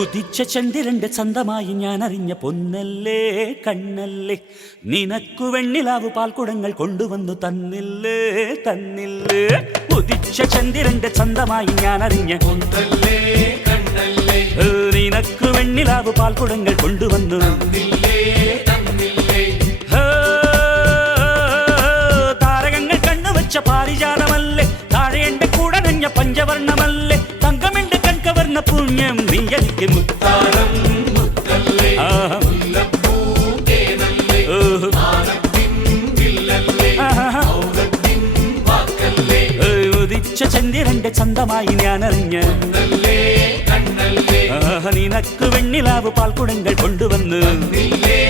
ഉദിച്ച ചന്ദ്രന്റെ ചന്തമായി ഞാൻ അറിഞ്ഞ പൊന്നല്ലേ കണ്ണല്ലേ, നിനക്കു വെണ്ണിലാവ് പാൽക്കുടങ്ങൾ കൊണ്ടുവന്നു തന്നില്ലേ തന്നില്ലേ. ഉദിച്ച ചന്ദ്രന്റെ ചന്തമായി ഞാൻ അറിഞ്ഞ പൊന്നല്ലേ കണ്ണല്ലേ, നിനക്കു വെണ്ണിലാവ് പാൽക്കുടങ്ങൾ കൊണ്ടുവന്നു തന്നില്ലേ തന്നില്ലേ. താരകങ്ങൾ കണ്ണുവച്ച പാരിജാതമല്ലേ, താഴെ എന്റെ കൂടനഞ്ഞ പഞ്ചവർണ്ണമല്ലേ, തങ്കമെന്റെ കൺകവർണ്ണ പുണ്യം നീ എനിക്ക് താരം മുത്തല്ലേ, മുല്ലപ്പൂ തേനല്ലേ, മാനത്തിൻ വില്ലല്ലേ, മൗനത്തിൻ വാക്കല്ലേ. ഉദിച്ച ചന്ദ്രന്റെ ചന്തമായി ഞാൻ അറിഞ്ഞ പൊന്നല്ലേ കണ്ണല്ലേ, നിനക്ക് വെണ്ണിലാവ് പാൽക്കുടങ്ങൾ കൊണ്ടുവന്ന് തന്നില്ലേ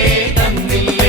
തന്നില്ലേ.